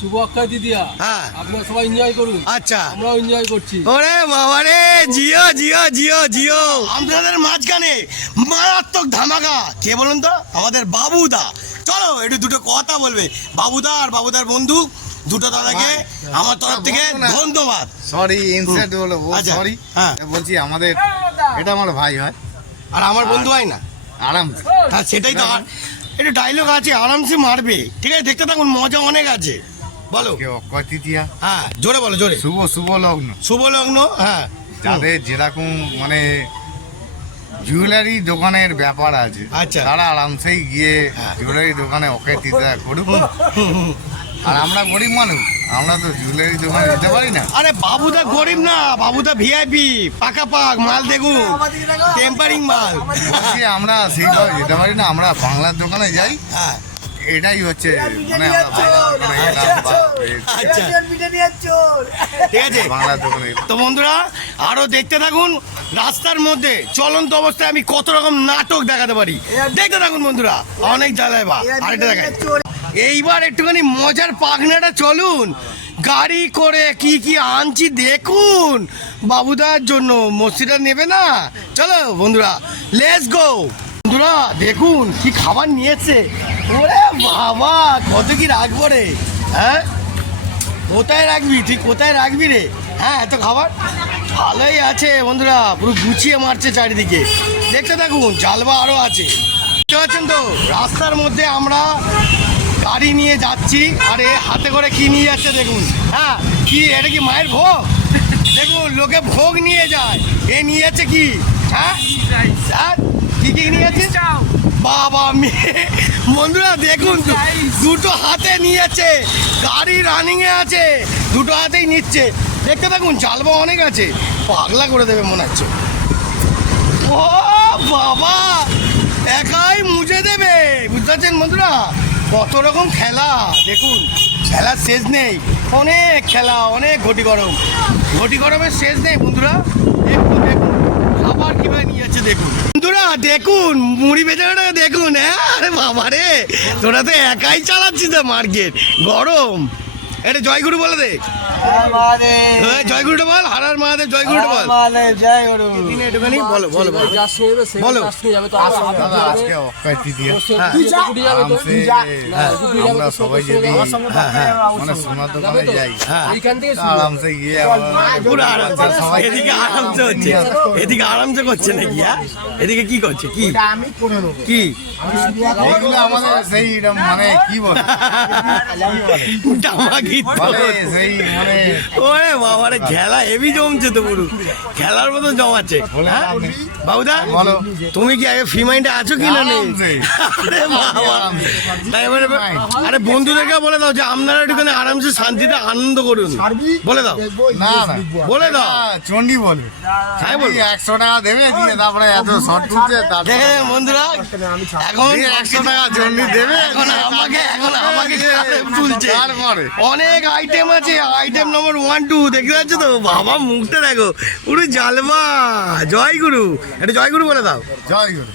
শুভ অক্ষয় দিদিয়া। হ্যাঁ। আপনারা সবাই এনজয় করুন। আচ্ছা। আমরাও এনজয় করছি। ওরে বাবা রে জিও জিও জিও জিও। আপনাদের মাঝখানে মারাত্মক ধামাকা। কে বলুন তো? আমাদের বাবুদা। চলো একটু দুটো কথা বলবে। বাবুদা আর বাবুদার বন্ধু দুটো দাদাকে আমার তরফ থেকে ধন্যবাদ। সরি ইনসেট হলো আচ্ছা, সরি হ্যাঁ। বলছি আমাদের এটা আমার ভাই হয়। আর আমার বন্ধু হয় না? আরাম। হ্যাঁ সেটাই তো। আর একটু ডায়লগ আছে আরামসে মারবে। ঠিক আছে? দেখতে থাকুন মজা অনেক আছে। বলো। অক্ষয় তৃতীয়া হ্যাঁ জোরে বলো জোরে। শুভ শুভ লগ্ন। শুভ লগ্ন হ্যাঁ। যাদের যেরকম মানে জুয়েলারি দোকানের ব্যাপার আছে আচ্ছা। তারা আরামসেই গিয়ে হ্যাঁ। জুয়েলারি দোকানে অক্ষয় তৃতীয়া করুক। আর আমরা গরিব মানুষ আমরা তো জুয়েলারি দোকানে যেতে পারি না। আরে বাবুদা গরিব না বাবুদা ভিআইপি পাকা পাক মাল দেখুন। টেম্পারিং মাল। আমরা সেইভাবে যেতে পারি না আমরা বাংলার দোকানে যাই। হ্যাঁ। এটাই হচ্ছে মানে গেলাম বা আচ্ছা। ঠিক আছে। তো বন্ধুরা আরও দেখতে থাকুন রাস্তার মধ্যে চলন্ত অবস্থায় আমি কত রকম নাটক দেখাতে পারি। দেখতে থাকুন বন্ধুরা অনেক জ্বালায় বা। আরেকটা দেখাই। এইবার একটুখানি মজার পাখনাটা চলুন। গাড়ি করে কি কি আনছি দেখুন। বাবুদার জন্য মসজিদটা নেবে না? চলো বন্ধুরা লেটস গো বন্ধুরা দেখুন কি খাবার নিয়েছে। ওরে বাবা কত কি রাখব রে হ্যাঁ? কোথায় রাখবি? তুই কোথায় রাখবি রে? হ্যাঁ এত খাবার? ভালোই আছে বন্ধুরা পুরো গুছিয়ে মারছে চারিদিকে। দেখতে থাকুন জালবা আরও আছে। দেখতে পাচ্ছেন তো রাস্তার মধ্যে আমরা গাড়ি নিয়ে যাচ্ছি। আর এ হাতে করে কি নিয়ে যাচ্ছে দেখুন। হ্যাঁ কি এটা কি মায়ের ভোগ? দেখুন লোকে ভোগ নিয়ে যায়। এ নিয়ে যাচ্ছে কি হ্যাঁ? কি কি নিয়ে যাচ্ছে বাবা মেয়ে। বন্ধুরা দেখুন দুটো হাতে নিয়ে যাচ্ছে গাড়ি রানিং এ আছে। দুটো হাতেই নিচ্ছে। দেখতে থাকুন চালবা অনেক আছে। পাগলা করে দেবে মনে হচ্ছে। ও বাবা! একাই মুজে দেবে। বুঝতে পারছেন বন্ধুরা? কত রকম খেলা। দেখুন খেলার শেষ নেই। অনেক খেলা অনেক ঘটি গরম। ঘটি গরমের শেষ নেই বন্ধুরা। দেখুন দেখুন খাবার কীভাবে নিয়ে যাচ্ছে দেখুন। বন্ধুরা, দেখুন, মুড়ি বেচাটা দেখুন। হ্যাঁ আরে বাবা রে তোরা তো একাই চালাচ্ছিস মার্কেট। গরম। এটা জয়গুরু বলে দে। জয়গুরুটা বল হারার মহাদেব জয়গুরুটা বল। একটুখানি বলো আমরা হ্যাঁ। হ্যাঁ, সবাই যদি মানে সোনার দোকানে যাই। হ্যাঁ। আরামসে গিয়ে পুরো আরামসে। এদিকে আরামসে হচ্ছে। এদিকে আরামসে করছে নাকি হ্যাঁ? এদিকে কি করছে? কি? কি? আমাদের সেই মানে কি বলে? মানে মানে ওরে বাবারে খেলা হেভি জমছে তো পুরো। খেলার মতো জমাচ্ছে। বলে হ্যাঁ? বাবুদা তুমি কি আগে ফ্রি মাইন্ডে আছো কি না নেই। আরে বন্ধুদেরকে বলে দাও যে আপনারা একটুখানি আরামসে শান্তিতে আনন্দ করুন। বলে দাও। না না। বলে দাও। চন্ডি তাই বলব। একশো টাকা দেবে দিয়ে তারপরে এত শর্ট তুলছে বন্ধুরা এখন একশো টাকা চণ্ডী দেবে এখন আমাকে এখন আমাকে তুলছে। তারপরে। অনেক আইটেম আছে আইটেম নম্বর ওয়ান টু দেখতে পাচ্ছ তো? বাবা, মুখটা দেখো। পুরো জালমা। জয়গুরু। একটা জয়গুরু জয় গুরু বলে দাও। জয় গুরু